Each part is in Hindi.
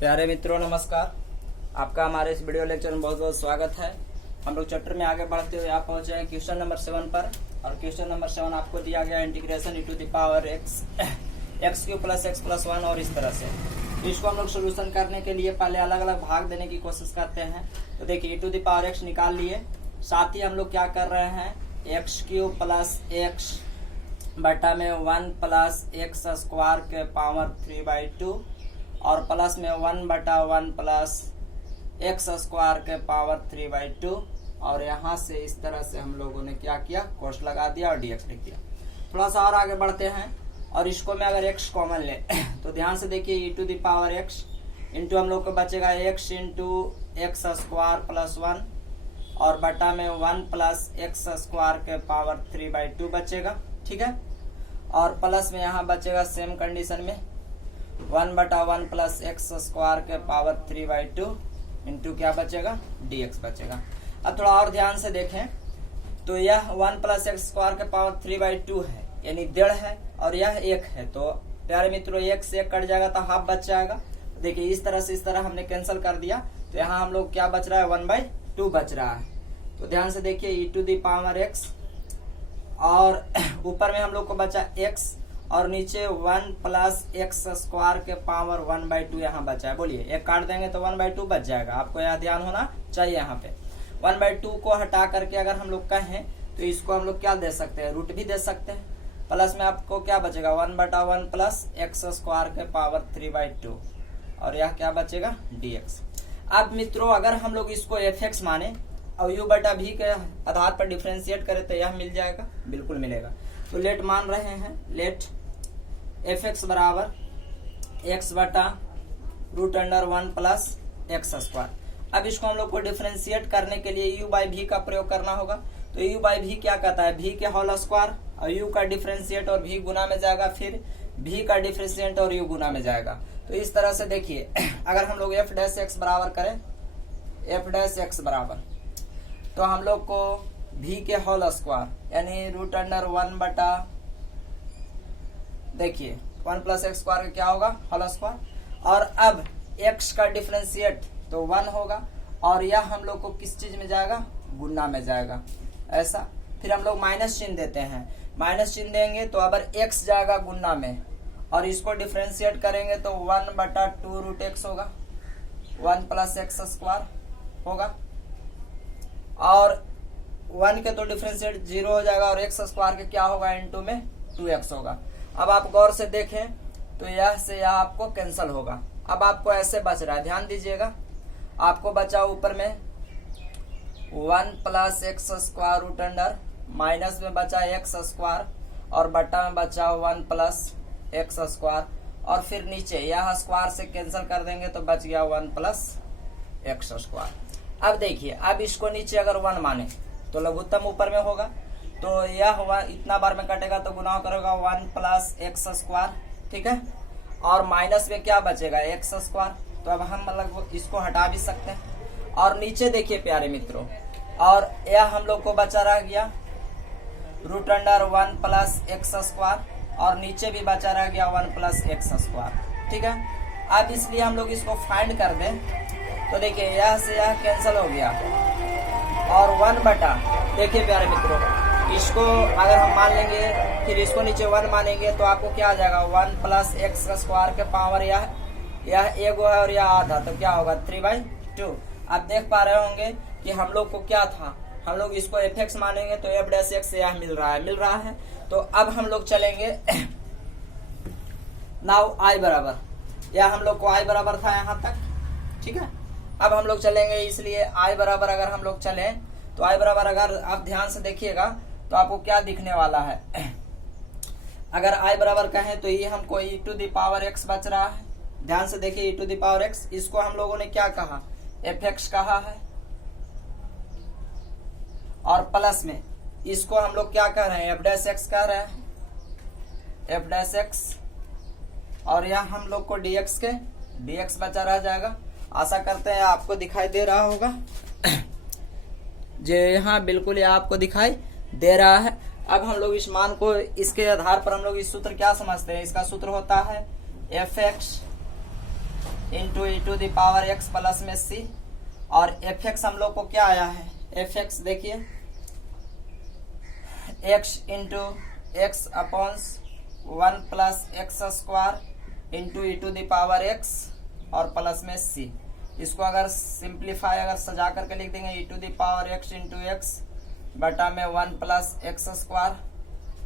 प्यारे मित्रों नमस्कार। आपका हमारे इस वीडियो लेक्चर में बहुत बहुत स्वागत है। हम लोग चैप्टर में आगे बढ़ते हुए आप पहुंचे हैं क्वेश्चन नंबर 7 पर। और क्वेश्चन नंबर 7 आपको दिया गया integration e to the power x cube plus x plus 1 और इस तरह से। इसको हम लोग सोल्यूशन करने के लिए पहले अलग अलग भाग देने की कोशिश करते हैं। तो देखिए e to the power x निकाल लिए, साथ ही हम लोग क्या कर रहे हैं एक्स क्यू प्लस x बटा में 1 प्लस एक्स स्क्वायर के पावर 3/2 और प्लस में 1 बटा 1 प्लस एक्स स्क्वायर के पावर 3/2 और यहाँ से इस तरह से हम लोगों ने क्या किया, कोस लगा दिया और dx लिख दिया। थोड़ा सा और आगे बढ़ते हैं और इसको में अगर x कॉमन ले तो ध्यान से देखिए e to the power x into हम लोग को बचेगा x into x square plus 1 और बटा में 1 प्लस एक्स स्क्वायर के पावर 3/2 बचेगा, ठीक है। और प्लस में यहाँ बचेगा सेम कंडीशन में 1 बटा 1 प्लस एक्स स्क्वायर के पावर 3/2 इंटू क्या बचेगा dx बचेगा। अब थोड़ा और ध्यान से देखें तो यह 1 प्लस एक्स स्क्वायर के पावर 3/2 है, यानी 1.5 है और यह 1 है। तो प्यारे मित्रों 1 से 1 कट जाएगा तो हाफ बच जाएगा। देखिए इस तरह से इस तरह हमने कैंसिल कर दिया तो यहाँ हम लोग क्या बच रहा है 1/2 बच रहा है। तो ध्यान से देखिए e to the power x और ऊपर में हम लोग को बचा x और नीचे 1 प्लस एक्स स्क्वायर के पावर 1/2 यहाँ बचा है। बोलिए एक काट देंगे तो 1/2 बच जाएगा। आपको यह ध्यान होना चाहिए। यहाँ पे 1/2 को हटा करके अगर हम लोग कहें तो इसको हम लोग क्या दे सकते हैं, रूट भी दे सकते हैं। प्लस में आपको क्या बचेगा 1 बटा 1 प्लस एक्स स्क्वायर के पावर 3/2 और यह क्या बचेगा dx। अब मित्रों अगर हम लोग इसको fx माने और u बटा v के आधार पर डिफ्रेंशिएट करें तो यह मिल जाएगा, बिल्कुल मिलेगा। तो लेट मान रहे हैं, लेट fx बराबर x बटा √1 प्लस एक्स स्क्वायर। अब इसको हम लोग को डिफ्रेंशिएट करने के लिए u बाई v का प्रयोग करना होगा। तो u बाई v क्या कहता है, v के होल स्क्वायर और u का डिफ्रेंशिएट और v गुना में जाएगा, फिर v का डिफ्रेंशिएट और u गुना में जाएगा। तो इस तरह से देखिए अगर हम लोग f डैश x बराबर करें, f डैश x बराबर तो हम लोग को v के होल स्क्वायर यानी √1 बटा देखिए 1 प्लस एक्स स्क्वायर का क्या होगा होल स्क्वायर और अब x का डिफरेंशिएट तो 1 होगा और यह हम लोग को किस चीज में जाएगा, गुना में जाएगा ऐसा। फिर हम लोग माइनस चिन्ह देते हैं, माइनस चिन्ह देंगे तो अगर x जाएगा गुना में और इसको डिफरेंशिएट करेंगे तो 1 बटा 2√x होगा, 1 प्लस एक्स स्क्वायर होगा और 1 के तो डिफरेंशिएट 0 हो जाएगा और एक्स स्क्वायर के क्या होगा इनटू में 2x होगा। अब आप गौर से देखें तो यह से यह आपको कैंसिल होगा। अब आपको ऐसे बच रहा है, ध्यान दीजिएगा। आपको बचा ऊपर में 1 plus x square root under minus में बचा एक्स स्क्वायर और बटा में बचा 1 प्लस एक्स स्क्वायर और फिर नीचे यह स्क्वायर से कैंसिल कर देंगे तो बच गया 1 प्लस एक्स स्क्वायर। अब देखिए अब इसको नीचे अगर 1 माने तो लघुत्तम ऊपर में होगा तो यह हुआ इतना बार में कटेगा तो गुना करेगा 1 प्लस एक्स स्क्वायर, ठीक है। और माइनस में क्या बचेगा एक्स स्क्वायर। तो अब हम मतलब इसको हटा भी सकते हैं। और नीचे देखिए प्यारे मित्रों और यह हम लोग को बचा रह गया √1 प्लस एक्स स्क्वायर और नीचे भी बचा रह गया 1 प्लस एक्स स्क्वायर, ठीक है। अब इसलिए हम लोग इसको फाइंड कर दें तो देखिए यह से यह कैंसिल हो गया और 1 बटा देखिए प्यारे मित्रों इसको अगर हम मान लेंगे फिर इसको नीचे 1 मानेंगे तो आपको क्या आ जाएगा 1 प्लस एक्स स्क्वायर के पावर यह एगो है और यह आधा तो क्या होगा 3/2। आप देख पा रहे होंगे कि हम लोग को क्या था, हम लोग इसको fx मानेंगे तो f डैश x यह मिल रहा है। तो अब हम लोग चलेंगे नाउ i बराबर, यह हम लोग को i बराबर था यहाँ तक, ठीक है। अब हम लोग चलेंगे इसलिए i बराबर अगर हम लोग चले तो i बराबर अगर आप ध्यान से देखिएगा तो आपको क्या दिखने वाला है। अगर i बराबर कहें तो ये हमको e to the power x बच रहा है। ध्यान से देखिए e to the power x, इसको हम लोगों ने क्या कहा fx कहा है और प्लस में इसको हम लोग क्या कह रहे हैं f डैश x कह रहे हैं, f डैश x और यह हम लोग को dx के dx बचा रह जाएगा। आशा करते हैं आपको दिखाई दे रहा होगा। जी हाँ बिल्कुल ये आपको दिखाई दे रहा है। अब हम लोग इस मान को इसके आधार पर हम लोग इस सूत्र क्या समझते हैं, इसका सूत्र होता है fx into e to the power x plus में सी, और एफ एक्स हम लोग को क्या आया है, एफ एक्स देखिए x into x upon 1 plus x square into e to the power x और प्लस में सी। इसको अगर सिंप्लीफाई अगर सजा करके लिख देंगे E to the power X into X बटा में 1 प्लस एक्स स्क्वायर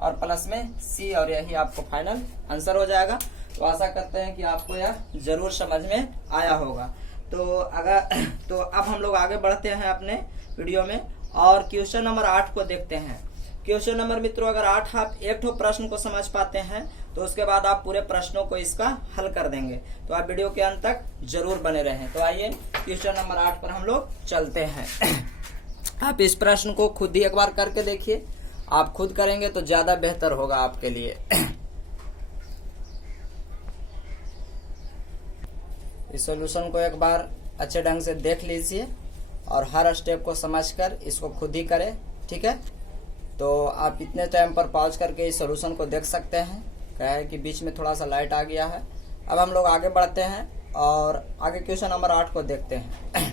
और प्लस में सी, और यही आपको फाइनल आंसर हो जाएगा। तो आशा करते हैं कि आपको यह जरूर समझ में आया होगा। तो अब हम लोग आगे बढ़ते हैं अपने वीडियो में और क्वेश्चन नंबर 8 को देखते हैं। क्वेश्चन नंबर मित्रों अगर 8 आप एक ठो प्रश्न को समझ पाते हैं तो उसके बाद आप पूरे प्रश्नों को इसका हल कर देंगे। तो आप वीडियो के अंत तक जरूर बने रहें। तो आइए क्वेश्चन नंबर 8 पर हम लोग चलते हैं। आप इस प्रश्न को खुद ही एक बार करके देखिए, आप खुद करेंगे तो ज्यादा बेहतर होगा आपके लिए। इस सॉल्यूशन को एक बार अच्छे ढंग से देख लीजिए और हर स्टेप को समझकर इसको खुद ही करें, ठीक है। तो आप इतने टाइम पर पॉज करके इस सॉल्यूशन को देख सकते हैं। क्या है कि बीच में थोड़ा सा लाइट आ गया है। अब हम लोग आगे बढ़ते हैं और आगे क्वेश्चन नंबर 8 को देखते हैं।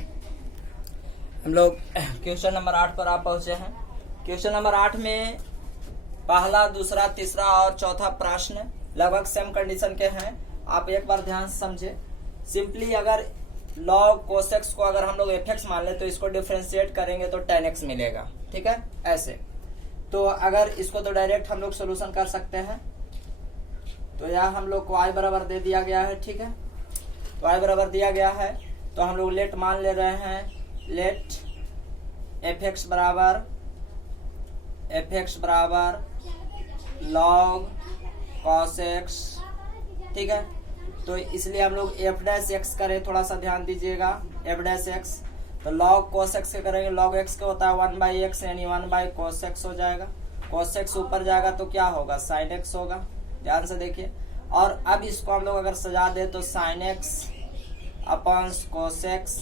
हम लोग क्वेश्चन नंबर 8 पर आप पहुंचे हैं। क्वेश्चन नंबर 8 में पहला, दूसरा, तीसरा और चौथा प्रश्न लगभग सेम कंडीशन के हैं। आप एक बार ध्यान से समझे। सिंपली अगर लॉग कोसेक्स को अगर हम लोग एफ एक्स मान ले तो इसको डिफ्रेंशिएट करेंगे तो tan x मिलेगा, ठीक है। ऐसे तो अगर इसको तो डायरेक्ट हम लोग सोल्यूशन कर सकते हैं। तो यह हम लोग को y बराबर दे दिया गया है, ठीक है। तो y बराबर दिया गया है तो हम लोग लेट मान ले रहे हैं, लेट एफ एक्स बराबर लॉग कॉस एक्स, ठीक है। तो इसलिए हम लोग एफ डैश एक्स करें, थोड़ा सा ध्यान दीजिएगा। एफ डैश एक्स तो लॉग कॉस एक्स के करेंगे, लॉग एक्स का होता है 1/x यानी 1/cos x हो जाएगा। cos x ऊपर जाएगा तो क्या होगा, sin x होगा। ध्यान से देखिए। और अब इसको हम लोग अगर सजा दे तो sin x upon cos x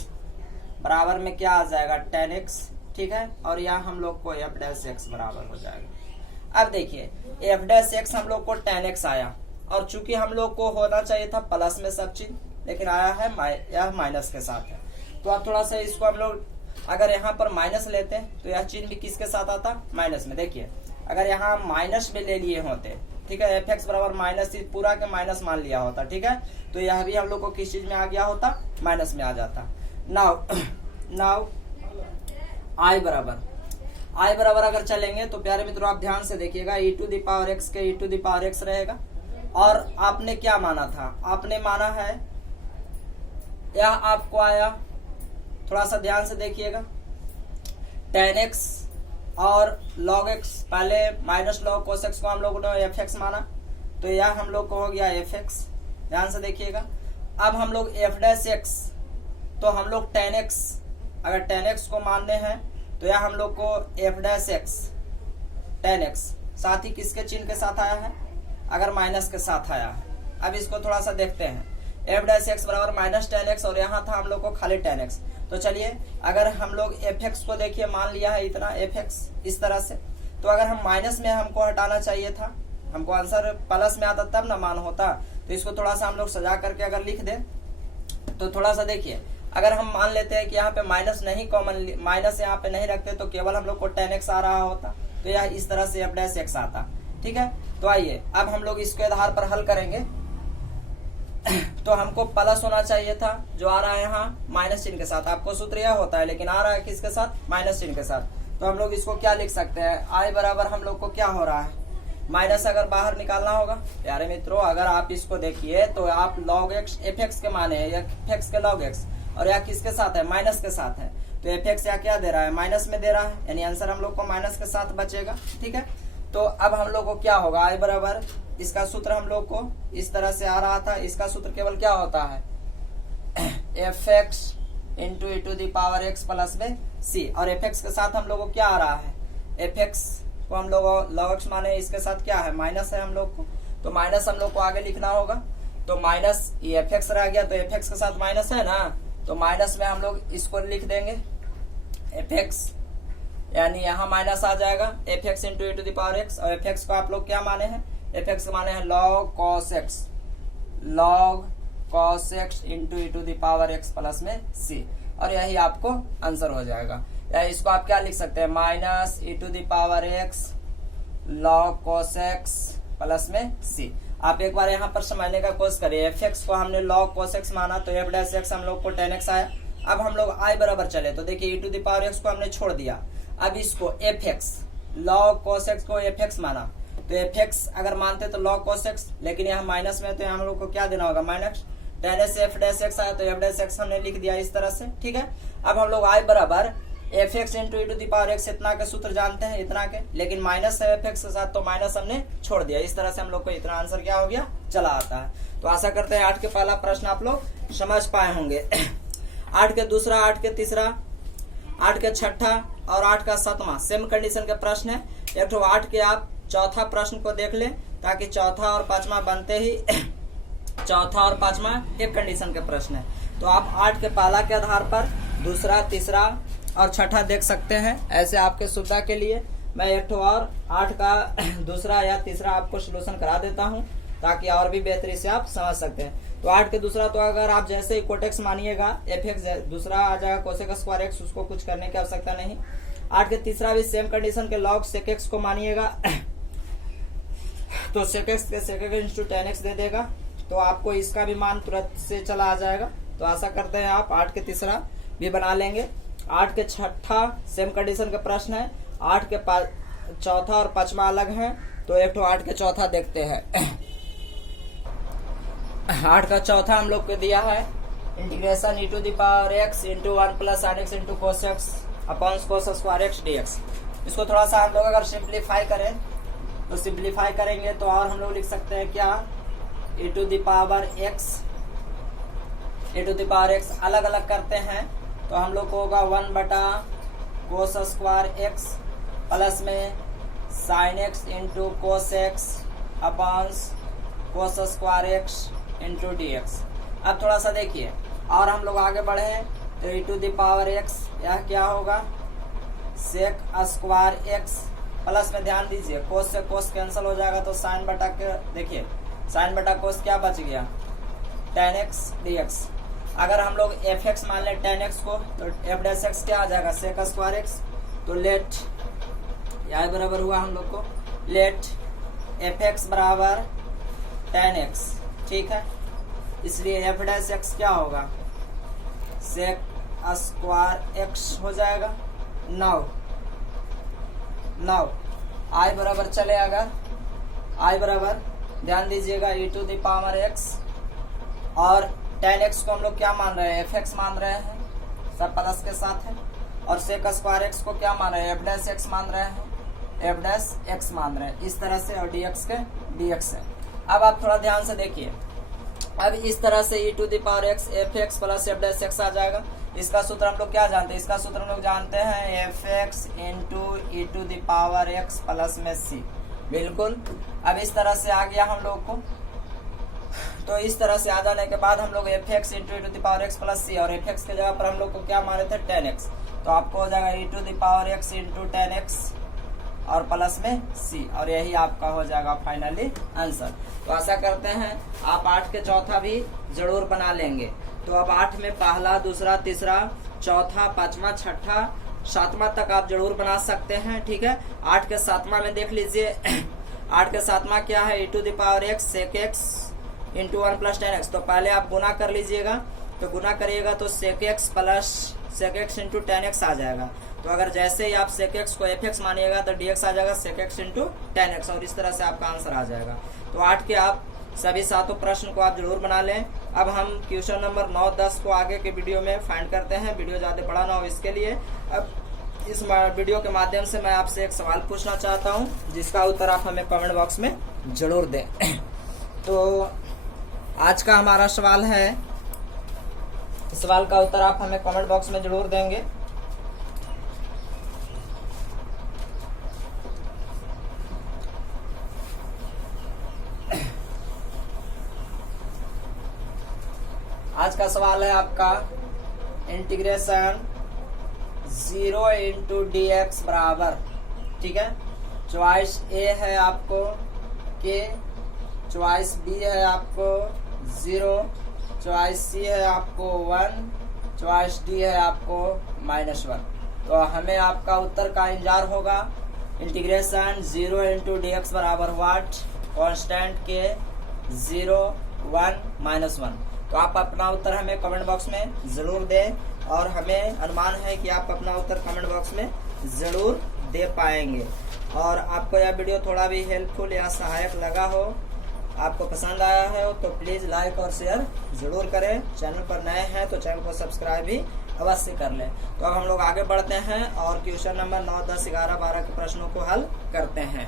बराबर में क्या आ जाएगा, tan x, ठीक है। और यहाँ हम लोग को एफ डैश एक्स बराबर हो जाएगा। अब देखिए एफ डैश एक्स हम लोग को tan x आया और चूंकि हम लोग को होना चाहिए था प्लस में सब चीज, लेकिन आया है यह माइनस के साथ है। तो अब थोड़ा सा इसको हम लोग अगर यहाँ पर माइनस लेते हैं तो यह चिन्ह भी किसके साथ आता, माइनस में। देखिए अगर यहाँ माइनस में ले लिए होते, ठीक है, एफ एक्स बराबर माइनस, पूरा के माइनस मान लिया होता, ठीक है, तो यह भी हम लोग को किस चीज में आ गया होता, माइनस में आ जाता। नाउ आई बराबर अगर चलेंगे तो प्यारे मित्रों आप ध्यान से देखिएगा, ई टू द पावर एक्स के ई टू द पावर एक्स रहेगा। और आपने क्या माना था, आपने माना है यह आपको आया, थोड़ा सा ध्यान से देखिएगा, tan x और log x, पहले माइनस log cos x को हम लोगों ने एफ एक्स माना तो यह हम लोग को हो गया एफ एक्स। ध्यान से देखिएगा। अब हम लोग एफ डैश एक्स तो हम लोग tan x, अगर tan x को मानने हैं तो यह हम लोग को F dash x tan x साथ ही किसके चिन्ह के साथ आया है, अगर माइनस के साथ आया है। अब इसको थोड़ा सा देखते हैं, एफ डैश एक्स बराबर माइनस tan x और यहाँ था हम लोग को खाली tan x। तो चलिए अगर हम लोग एफ एक्स को देखिए, मान लिया है इतना एफ एक्स इस तरह से, तो अगर हम माइनस में हमको हटाना चाहिए था, हमको आंसर प्लस में आता तब ना मान होता। तो इसको थोड़ा सा हम लोग सजा करके अगर लिख दें तो थोड़ा सा देखिए, अगर हम मान लेते हैं कि यहाँ पे माइनस नहीं, कॉमन माइनस यहाँ पे नहीं रखते तो केवल हम लोग को tan x आ रहा होता, तो यह इस तरह से एफ डैश एक्स आता, ठीक है। तो आइए अब हम लोग इसके आधार पर हल करेंगे। तो हमको प्लस होना चाहिए था, जो आ रहा है यहाँ माइनस चिन्ह के साथ, आपको सूत्र यह होता है लेकिन आ रहा है किसके साथ, माइनस चिन्ह के साथ। तो हम लोग इसको क्या लिख सकते हैं, आई बराबर हम लोग को क्या हो रहा है, माइनस अगर बाहर निकालना होगा। प्यारे मित्रों अगर आप इसको देखिए तो आप log x एफ एक्स के माने हैं, या एफ एक्स के log x, और यह किसके साथ है, माइनस के साथ है। तो एफ एक्स यहाँ क्या दे रहा है, माइनस में दे रहा है, यानी आंसर हम लोग को माइनस के साथ बचेगा, ठीक है। तो अब हम लोग को क्या होगा, आई बराबर, इसका सूत्र हम लोग को इस तरह से आ रहा था, इसका सूत्र केवल क्या होता है, f x into e to the power x plus में सी, और एफ एक्स के साथ हम लोग को क्या आ रहा है, एफ एक्स को हम लोग log x माने, इसके साथ क्या है, माइनस है हम लोग को, तो माइनस हम लोग को आगे लिखना होगा। तो माइनस ये एफ एक्स रह गया तो एफ एक्स के साथ माइनस है ना, तो माइनस में हम लोग इसको लिख देंगे एफ एक्स, यानी यहाँ माइनस आ जाएगा f x into e to the power x. और एफ एक्स को आप लोग क्या माने हैं, एफ एक्स माने हैं log cos x, log cos x into e to the power x plus में c, और यही आपको आंसर हो जाएगा। या इसको आप क्या लिख सकते हैं, minus e to the power x log cos x plus में c। आप एक बार यहाँ पर समझने का कोशिश करिए, एफ एक्स को हमने log cos x माना तो एफ डैश एक्स हम लोग को tan x आया। अब हम लोग i बराबर चले तो देखिए ई टू द पावर x को हमने छोड़ दिया, अब इसको F x log cos x को एफ एक्स माना तो एफ एक्स अगर मानते तो log cos x, लेकिन यहाँ माइनस में तो हम लोग को क्या देना होगा, minus tan s F dash x आया तो एफ डैश एक्स हमने लिख दिया इस तरह से, ठीक है। अब हम लोग i बराबर f x into e to the power x इतना के सूत्र जानते हैं, इतना के, लेकिन माइनस है एफ एक्स के साथ तो माइनस हमने छोड़ दिया, इस तरह से हम लोग को इतना आंसर क्या हो गया, चला आता है। तो आशा करते हैं 8 के पहला प्रश्न आप लोग समझ पाए होंगे। 8 के दूसरा, 8 के तीसरा, 8 के छठा और 8 का सातवां सेम कंडीशन के प्रश्न है। एक तो 8 के आप चौथा प्रश्न को देख लें ताकि चौथा और पांचवा बनते ही चौथा और पांचवा एक कंडीशन के प्रश्न है। तो आप 8 के पहला के आधार पर दूसरा, तीसरा और छठा देख सकते हैं। ऐसे आपके सुविधा के लिए मैं एक तो और 8 का दूसरा या तीसरा आपको सोल्यूशन करा देता हूं ताकि और भी बेहतरी से आप समझ सकते हैं। तो 8 के दूसरा तो अगर आप जैसे ही कोटेक्स मानिएगा एफ एक्स दूसरा आ जाएगा कोसेक स्क्वायर एक्स, उसको कुछ करने की आवश्यकता नहीं। 8 के तीसरा भी सेम कंडीशन के log sec x को मानिएगा तो sec x के sec x into tan x दे देगा, तो आपको इसका भी मान तुरंत से चला आ जाएगा। तो आशा करते हैं आप 8 के तीसरा भी बना लेंगे। 8 के छठा सेम कंडीशन का प्रश्न है, 8 के चौथा और पांचवा अलग है, तो एक तो 8 के चौथा देखते हैं। 8 का चौथा हम लोग को दिया है integration e to the power x into 1 plus sin x into cos x upon cos square x dx। इसको थोड़ा सा हम लोग अगर सिंप्लीफाई करें तो सिंप्लीफाई करेंगे तो और हम लोग लिख सकते हैं क्या, ई टू द पावर x अलग अलग करते हैं तो हम लोग को होगा 1 बटा cos स्क्वायर x प्लस में sin x into cos x upon cos square x into dx। अब थोड़ा सा देखिए और हम लोग आगे बढ़े हैं तो ई टू द पावर x यह क्या होगा सेक स्क्वायर x प्लस में ध्यान दीजिए cos से cos कैंसिल हो जाएगा तो साइन बटा के देखिए साइन बटा cos क्या बच गया, tan x dx। अगर हम लोग एफ एक्स मान लें tan x को तो एफ डैश एक्स क्या आ जाएगा सेक स्क्वायर x। तो लेट यह बराबर हुआ हम लोग को लेट एफ एक्स बराबर tan x, ठीक है। इसलिए एफ डैश एक्स क्या होगा सेक स्क्वायर x हो जाएगा। नाउ आई बराबर चले, अगर आई बराबर ध्यान दीजिएगा ई टू द पावर x और tan x को हम लोग क्या मान रहे हैं, एफ एक्स मान रहे हैं, सब प्लस के साथ है, और सेक स्क्वायर x को क्या मान रहे हैं, एफ डैश एक्स मान रहे हैं, एफ डैश एक्स मान रहे हैं, इस तरह से, और dx के dx है। अब आप थोड़ा ध्यान से देखिए, अब इस तरह से E to the power x F X plus F dash X आ जाएगा। इसका सूत्र हम लोग क्या जानते हैं, इसका सूत्र हम लोग जानते हैं f x into e to the power x plus में c, बिल्कुल। अब इस तरह से आ गया हम लोग को, तो इस तरह से आ जाने के बाद हम लोग f x into e to the power x plus c और एफ एक्स के जगह पर हम लोग को क्या माने थे tan x, तो आपको हो जाएगा E to the power x into tan x और प्लस में c, और यही आपका हो जाएगा फाइनली आंसर। तो आशा करते हैं आप 8 के चौथा भी जरूर बना लेंगे। तो अब 8 में पहला, दूसरा, तीसरा, चौथा, पांचवा, छठा, सातवां तक आप जरूर बना सकते हैं, ठीक है। 8 के सातवां में देख लीजिए 8 के सातवां क्या है, E to the power x sec x into 1 plus tan x। तो पहले आप गुना कर लीजिएगा, तो गुना करिएगा तो sec x plus sec x into tan x आ जाएगा। तो अगर जैसे ही आप सेक x को एफ एक्स मानिएगा तो dx आ जाएगा sec x into tan x, और इस तरह से आपका आंसर आ जाएगा। तो 8 के आप सभी सातों प्रश्न को आप जरूर बना लें। अब हम क्वेश्चन नंबर 9, 10 को आगे के वीडियो में फाइंड करते हैं, वीडियो ज़्यादा बड़ा ना हो इसके लिए। अब इस वीडियो के माध्यम से मैं आपसे एक सवाल पूछना चाहता हूं जिसका उत्तर आप हमें कमेंट बॉक्स में जरूर दें। तो आज का हमारा सवाल है, सवाल का उत्तर आप हमें कमेंट बॉक्स में जरूर देंगे। आज का सवाल है आपका इंटीग्रेशन 0 इंटू dx बराबर, ठीक है। चॉइस ए है आपको k, चॉइस बी है आपको 0 चॉइस सी है आपको 1, चॉइस डी है आपको -1। तो हमें आपका उत्तर का इंतजार होगा। इंटीग्रेशन 0 इंटू डी एक्स बराबर वाट, कॉन्स्टेंट के 0, 1, -1। तो आप अपना उत्तर हमें कमेंट बॉक्स में जरूर दें और हमें अनुमान है कि आप अपना उत्तर कमेंट बॉक्स में जरूर दे पाएंगे। और आपको यह वीडियो थोड़ा भी हेल्पफुल या सहायक लगा हो, आपको पसंद आया है तो प्लीज लाइक और शेयर जरूर करें। चैनल पर नए हैं तो चैनल को सब्सक्राइब भी अवश्य कर लें। तो अब हम लोग आगे बढ़ते हैं और क्वेश्चन नंबर 9, 10, 11, 12 के प्रश्नों को हल करते हैं।